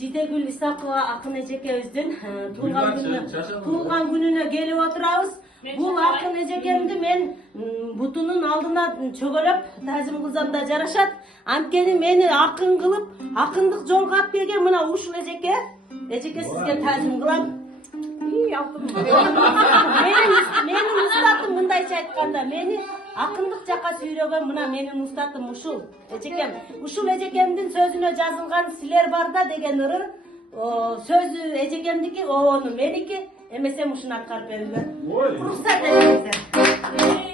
Жидегүл Исакова акын эжекебиздин туулган күнүнө келип отурабыз. Бул акын эжекемди мен бутунун алдына чөгөлөп тазим кылсам да жарашат. Анткени мени акын кылып, акындык жолго алып келген мына ушул эжеке. Эжеке сизге тазим кылам. Менин устатым мындайча айтканда, мени акындык жака сүйрөгөн мына менин устатым ушул эжекем. Ушул эжекемдин сөзүнө жазылган силер барда деген ыры сөзү эжекемдики, обону меники, эмесем ушуну аткарып берүүгө уруксат этиңиздер.